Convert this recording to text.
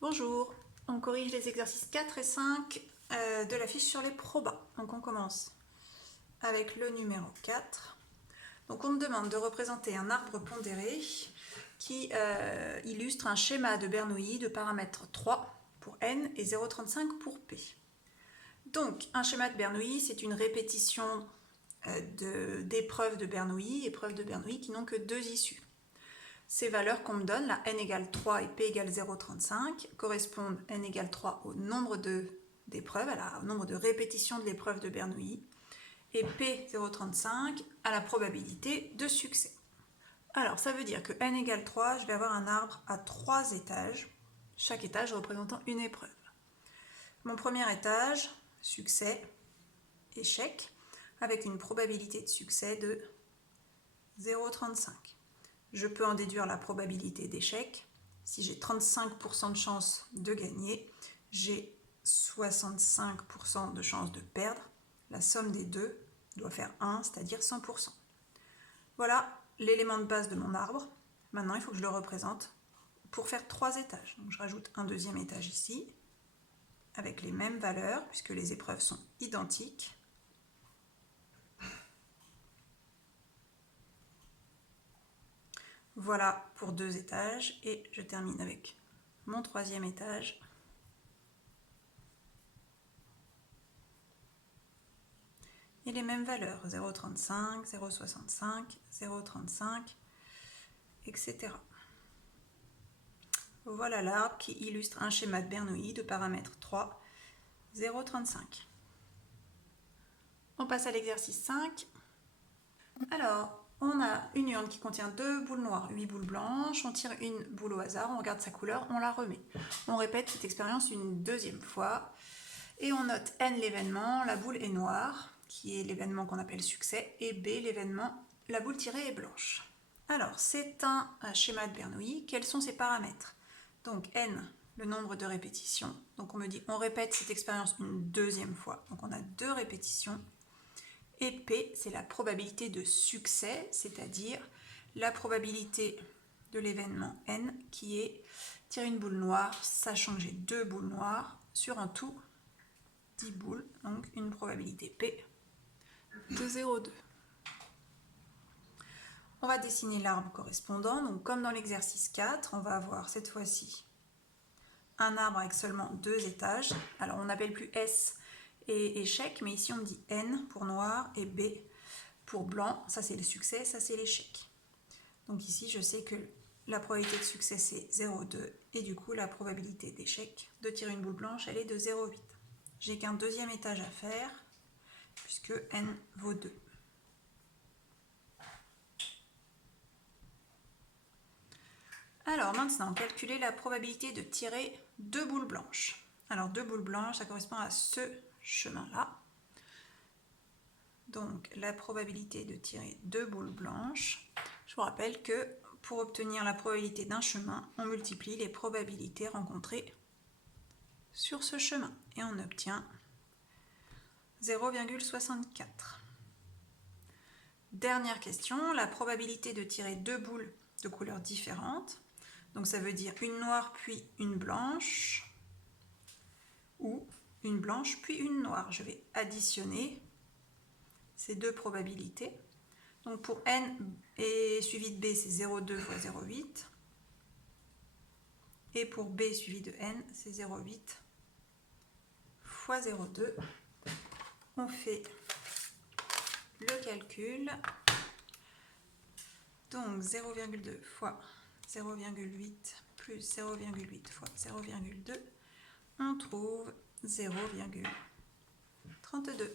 Bonjour, on corrige les exercices 4 et 5 de la fiche sur les probas. Donc on commence avec le numéro 4. Donc on me demande de représenter un arbre pondéré qui illustre un schéma de Bernoulli de paramètres 3 pour n et 0,35 pour p. Donc un schéma de Bernoulli, c'est une répétition d'épreuves de Bernoulli, qui n'ont que deux issues. Ces valeurs qu'on me donne, la n égale 3 et p égale 0,35, correspondent n égale 3 au nombre d'épreuves, au nombre de répétitions de l'épreuve de Bernoulli, et p 0,35 à la probabilité de succès. Alors ça veut dire que n égale 3, je vais avoir un arbre à 3 étages, chaque étage représentant une épreuve. Mon premier étage, succès, échec, avec une probabilité de succès de 0,35. Je peux en déduire la probabilité d'échec. Si j'ai 35% de chance de gagner, j'ai 65% de chance de perdre. La somme des deux doit faire 1, c'est-à-dire 100%. Voilà l'élément de base de mon arbre. Maintenant, il faut que je le représente pour faire 3 étages. Donc, je rajoute un deuxième étage ici, avec les mêmes valeurs, puisque les épreuves sont identiques. Voilà pour 2 étages et je termine avec mon troisième étage. Et les mêmes valeurs, 0,35, 0,65, 0,35, etc. Voilà l'arbre qui illustre un schéma de Bernoulli de paramètres 3, 0,35. On passe à l'exercice 5. Alors, on a une urne qui contient 2 boules noires, 8 boules blanches, on tire une boule au hasard, on regarde sa couleur, on la remet. On répète cette expérience une deuxième fois et on note N l'événement, la boule est noire, qui est l'événement qu'on appelle succès, et B l'événement, la boule tirée est blanche. Alors, c'est un schéma de Bernoulli, quels sont ses paramètres? Donc N, le nombre de répétitions, donc on me dit on répète cette expérience une deuxième fois, donc on a 2 répétitions. Et P, c'est la probabilité de succès, c'est-à-dire la probabilité de l'événement N qui est tirer une boule noire, sachant que j'ai 2 boules noires sur un tout 10 boules, donc une probabilité P de 0,2. On va dessiner l'arbre correspondant, donc comme dans l'exercice 4, on va avoir cette fois-ci un arbre avec seulement 2 étages. Alors on n'appelle plus S et échec, mais ici on me dit N pour noir et B pour blanc. Ça c'est le succès, ça c'est l'échec. Donc ici je sais que la probabilité de succès c'est 0,2 et du coup la probabilité d'échec de tirer une boule blanche elle est de 0,8. J'ai qu'un deuxième étage à faire puisque N vaut 2. Alors maintenant, calculer la probabilité de tirer 2 boules blanches. Alors 2 boules blanches, ça correspond à ce chemin-là. Donc la probabilité de tirer 2 boules blanches, je vous rappelle que pour obtenir la probabilité d'un chemin, on multiplie les probabilités rencontrées sur ce chemin et on obtient 0,64. Dernière question, la probabilité de tirer 2 boules de couleurs différentes. Donc ça veut dire une noire puis une blanche ou une blanche puis une noire. Je vais additionner ces deux probabilités. Donc pour n et suivi de b, c'est 0,2 fois 0,8. Et pour b suivi de n, c'est 0,8 fois 0,2. On fait le calcul. Donc 0,2 fois 0,8 plus 0,8 fois 0,2, on trouve 0,32.